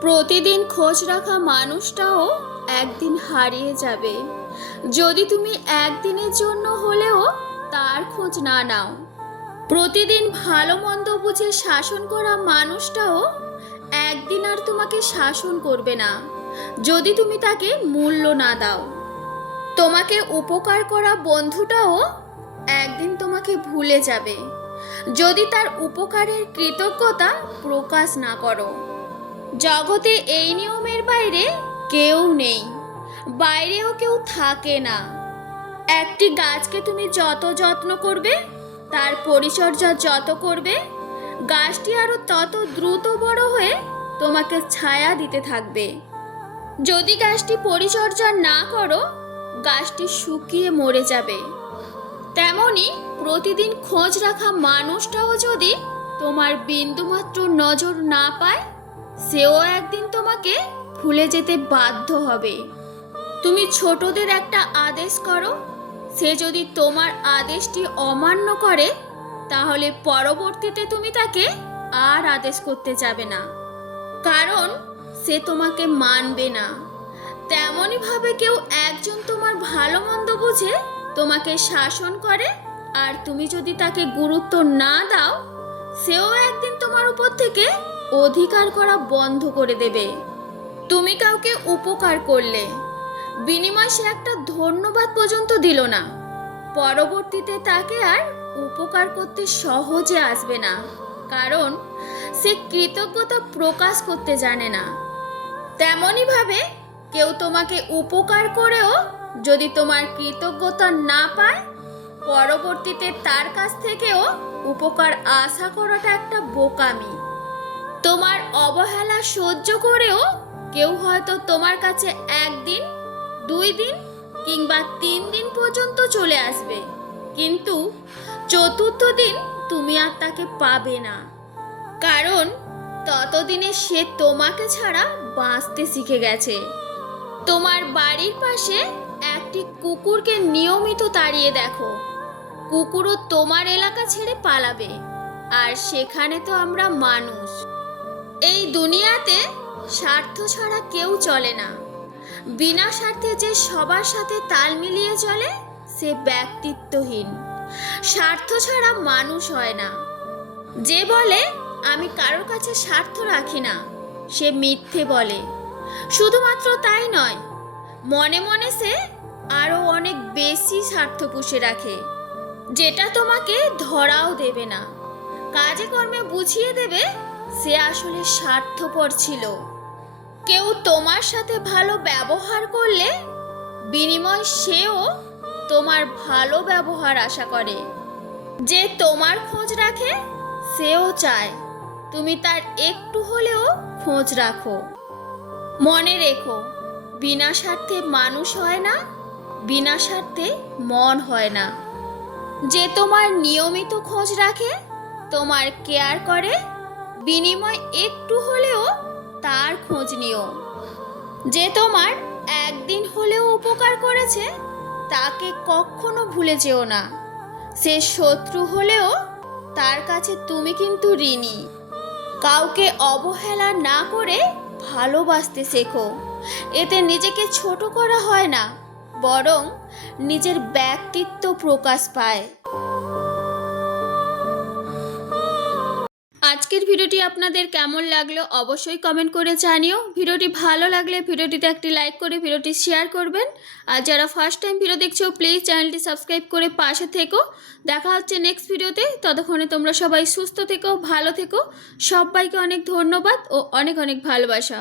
প্রতিদিন খোঁজ রাখা মানুষটাও একদিন হারিয়ে যাবে। যদি তুমি একদিনের জন্য হলেও তার খোঁজ না নাও। প্রতিদিন ভালো মন্দ বুঝে শাসন করা মানুষটাও একদিন আর তোমাকে শাসন করবে না। যদি তুমি তাকে মূল্য না দাও। তোমাকে উপকার করা বন্ধুটাও একদিন তোমাকে ভুলে যাবে। যদি তার উপকারের কৃতজ্ঞতা প্রকাশ না করো। জগতে এই নিয়মের বাইরে কেউ নেই, বাইরেও কেউ থাকে না। একটি গাছকে তুমি যত যত্ন করবে, তার পরিচর্যা যত করবে, গাছটি আরও তত দ্রুত বড় হয়ে তোমাকে ছায়া দিতে থাকবে। যদি গাছটি পরিচর্যা না করো, গাছটি শুকিয়ে মরে যাবে। তেমনি প্রতিদিন খোঁজ রাখা মানুষটাও যদি তোমার বিন্দুমাত্র নজর না পায় সেও একদিন তোমাকে ভুলে যেতে বাধ্য হবে। তুমি ছোটদের একটা আদেশ করো। সে যদি তোমার আদেশটি অমান্য করে, তাহলে পরবর্তীতে তুমি তাকে আর আদেশ করতে যাবে না। কারণ সে তোমাকে মানবে না। তেমনই ভাবে কেউ একজন তোমার ভালো মন্দ বুঝে তোমাকে শাসন করে, আর তুমি যদি তাকে গুরুত্ব না দাও, সেও একদিন তোমার উপর থেকে অধিকার করা বন্ধ করে দেবে। তুমি কাউকে উপকার করলে। বিনিময় সে একটা ধন্যবাদ পর্যন্ত দিল না। পরবর্তীতে তাকে আর উপকার করতে সহজে আসবে না। কারণ সে কৃতজ্ঞতা প্রকাশ করতে জানে না। তেমনই ভাবে কেউ তোমাকে উপকার করেও যদি তোমার কৃতজ্ঞতা না পায়, পরবর্তীতে তার কাছ থেকেও উপকার আশা করাটা একটা বোকামি। তোমার অবহেলা সহ্য করেও কেউ হয়তো তোমার কাছে একদিন, দুই দিন কিংবা তিন দিন পর্যন্ত চলে আসবে। কিন্তু চতুর্থ দিন তুমি আর তাকে পাবে না। কারণ ততদিনে সে তোমাকে ছাড়া বাঁচতে শিখে গেছে। তোমার বাড়ির পাশে একটি কুকুরকে নিয়মিত তাড়িয়ে দেখো। কুকুরও তোমার এলাকা ছেড়ে পালাবে। আর সেখানে তো আমরা মানুষ। এই দুনিয়াতে স্বার্থ ছাড়া কেউ চলে না। বিনা স্বার্থে যে সবার সাথে তাল মিলিয়ে চলে, সে ব্যক্তিত্বহীন। স্বার্থ ছাড়া মানুষ হয় না। যে বলে, আমি কারোর কাছে স্বার্থ রাখি না সে মিথ্যে বলে। শুধুমাত্র তাই নয়, মনে মনে সে আরও অনেক বেশি স্বার্থ পুষে রাখে, যেটা তোমাকে ধরাও দেবে না। কাজে কর্মে বুঝিয়ে দেবে সে আসলে স্বার্থপর ছিল। কেউ তোমার সাথে ভালো ব্যবহার করলে বিনিময় সেও তোমার ভালো ব্যবহার আশা করে। যে তোমার খোঁজ রাখে, সেও চায়। তুমি তার একটু হলেও খোঁজ রাখো। মনে রেখো, বিনা স্বার্থে মানুষ হয় না, বিনা স্বার্থে মন হয় না। যে তোমার নিয়মিত খোঁজ রাখে, তোমার কেয়ার করে বিনিময় একটু হলেও তার খোঁজ নিও। যে তোমার একদিন হলেও উপকার করেছে, তাকে কখনো ভুলে যেও না। সে শত্রু হলেও তার কাছে তুমি কিন্তু ঋণী। কাউকে অবহেলা না করে ভালোবাসতে শেখো। এতে নিজেকে ছোট করা হয় না, বরং নিজের ব্যক্তিত্ব প্রকাশ পায়। আজকের ভিডিওটি আপনাদের কেমন লাগল অবশ্যই কমেন্ট করে জানিও। ভিডিওটি ভালো লাগলে ভিডিওটিতে একটি লাইক করে ভিডিওটি শেয়ার করবেন। আর যারা ফার্স্ট টাইম ভিডিও দেখছ প্লিজ চ্যানেলটি সাবস্ক্রাইব করে পাশে থেকো। দেখা হচ্ছে নেক্সট ভিডিওতে ততক্ষণে তোমরা সবাই সুস্থ থেকো, ভালো থেকো। সবাইকে অনেক ধন্যবাদ ও অনেক অনেক ভালোবাসা।